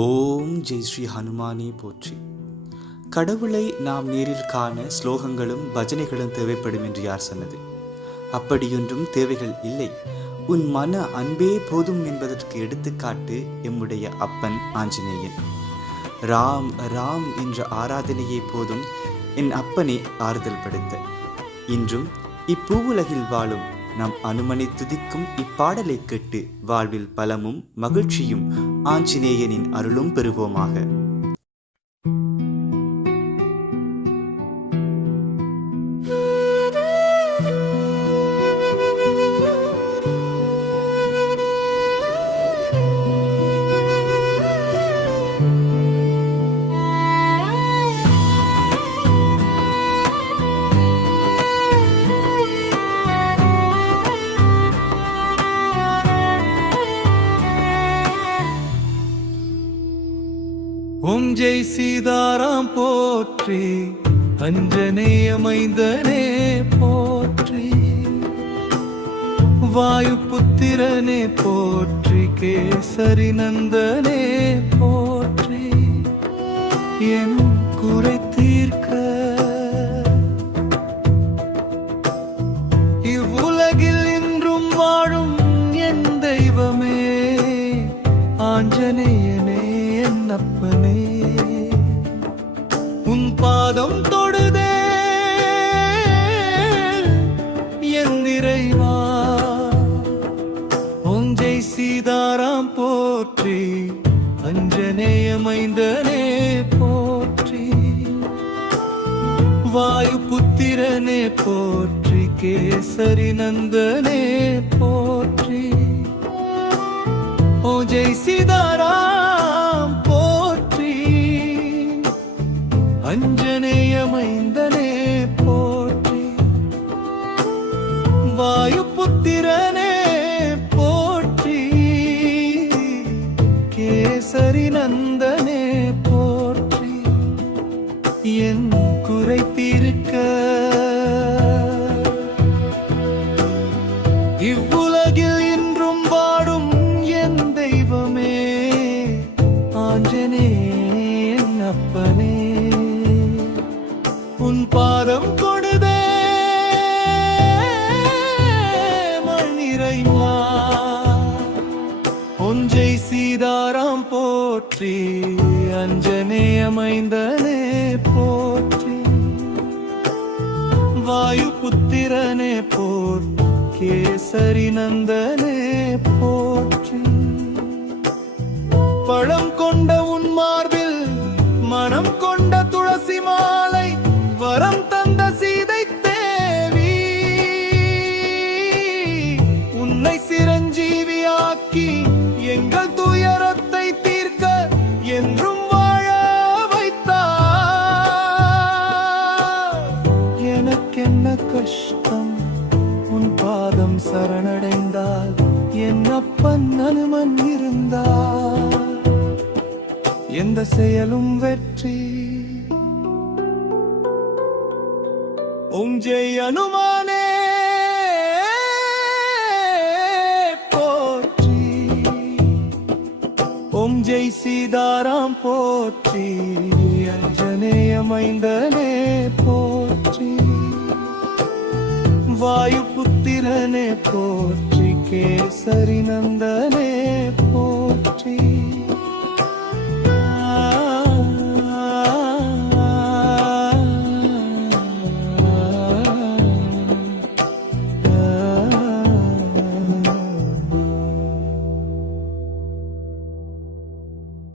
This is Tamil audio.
ஓம் ஜெய் ஸ்ரீ ஹனுமானே போற்றி. கடவுளை நாம் நேரில் காண ஸ்லோகங்களும் பஜனைகளும் தேவைப்படும் என்று யார் சொன்னது? அப்படியொன்றும் தேவைகள் இல்லை. உன் மன அன்பே போதும் என்பதற்கு எடுத்துக்காட்டு எம்முடைய அப்பன் ஆஞ்சநேயன். ராம் ராம் என்ற ஆராதனையே போதும் என் அப்பனை ஆறுதல் படுத்த. இன்றும் இப்பூவுலகில் வாழும் நம் அனுமனை துதிக்கும் இப்பாடலை கேட்டு வாழ்வில் பலமும் மகிழ்ச்சியும் ஆஞ்சநேயனின் அருளும் பெறுவோமாக. ஓம் ஜெய் சீதாராம் போற்றி, அஞ்சனேய மைந்தனே போற்றி, வாயு புத்திரனே போற்றி, கேசரி நந்தனே போற்றி, என் குறை தீர்க்க இவ்வுலகில் இன்றும் வாழும் என் தெய்வமே ஆஞ்சநேயனே என் அப்பனே, உன் பாதம் தொடுதே என் இறைவா. ஓம் ஜெய் சீதாராம் போற்றி, அஞ்சனேய மைந்தனே போற்றி, வாயு புத்திரனே போற்றி, கேசரி நந்தனே போற்றி. ஓ ஜெய் சீதாராம் போற்றி, அஞ்சனேய மைந்தனே போற்றி, வாயு புத்திரனே போற்றி, கேசரி நந்தனே போற்றி, என் குறை தீர்க்க இவ்வுலகில் இன்றும் வாடும் என் தெய்வமே ஆஞ்சநேயன் அப்பனே, உன் பாதம் கொடுதே மண்ணிறைவா. ஓம் ஜெய் சீதாராம் போற்றி, அஞ்சனேய மைந்தனே போற்றி, வாயு புத்திரனே போற்றி, கேசரி நந்தனே போற்றி. பழம் கொண்ட உன் மார்பில் மனம் கொண்ட துளசி மாலை, வரம் தந்த சீதை தேவி, உன்னை சிரஞ்சீவியாக்கி எங்கள் துயரத்தை தீர்க்க என்றும் வாழ வைத்தார். எனக்கென்ன கஷ்டம் உன் பாதம் சரணடைந்தால், என் அப்பன் அனுமன் இருந்தால் எந்த செயலும் வெற்றி. ஓம் ஜெய் அனுமானே போற்றி, ஓம் ஜெய் சீதாராம் போற்றி, அஞ்சனேய மைந்தனே போற்றி, வாயு புத்திரனே போற்றி, கேசரி நந்தனே போற்றி.